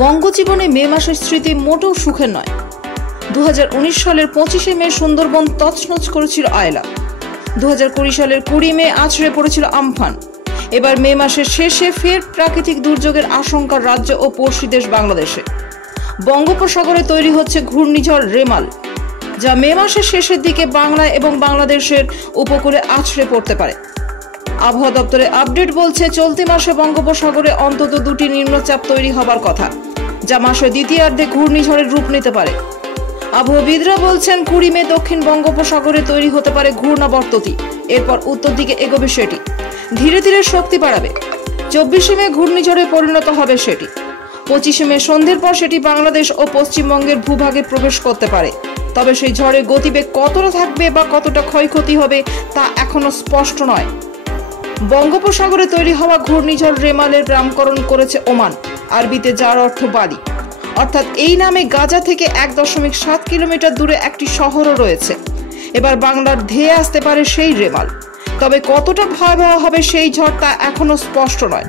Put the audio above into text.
বঙ্গজীবনে মে মাসের স্মৃতি মোটেও সুখের নয়। 2019 সালের 25শে মে সুন্দরবন তছনছ করেছিল আয়লা। 2020 সালের 20 মে আছড়ে পড়েছিল আমফান। এবার মে মাসের শেষে ফের প্রাকৃতিক দুর্যোগের আশঙ্কা রাজ্য ও পড়শি দেশ বাংলাদেশে। বঙ্গোপসাগরে তৈরি হচ্ছে ঘূর্ণিঝড় রেমাল, যা মে মাসের শেষের দিকে বাংলা এবং বাংলাদেশের উপকূলে আছড়ে পড়তে পারে। আবহাওয়া দপ্তরের আপডেট বলছে, চলতি মাসে বঙ্গোপসাগরে অন্তত 2টি নিম্নচাপ তৈরি হবার কথা, যা মাসের দ্বিতীয়ার্ধে ঘূর্ণিঝড়ের রূপ নিতে পারে। আবহাওয়াবিদরা বলছেন 20 মে দক্ষিণ বঙ্গোপসাগরে তৈরি হতে পারে ঘূর্ণাবর্তটি। এরপর উত্তর দিকে এগোবে সেটি, ধীরে ধীরে শক্তি বাড়াবে। 24শে মে ঘূর্ণিঝড়ে পরিণত হবে সেটি। 25শে মে সন্ধ্যের পর সেটি বাংলাদেশ ও পশ্চিমবঙ্গের ভূভাগে প্রবেশ করতে পারে। তবে সেই ঝড়ের গতিবেগ কতটা থাকবে বা কতটা ক্ষয়ক্ষতি হবে তা এখনো স্পষ্ট নয়। বঙ্গোপসাগরে তৈরি হওয়া ঘূর্ণিঝড় রেমালের নামকরণ করেছে ওমান, আরবিতে যার অর্থ বালি। অর্থাৎ এই নামে গাজা থেকে 1.7 কিলোমিটার দূরে একটি শহরও রয়েছে। এবার বাংলার ধেয়ে আসতে পারে সেই রেমাল। তবে কতটা ভয়াবহ হবে সেই ঝড় তা এখনো স্পষ্ট নয়।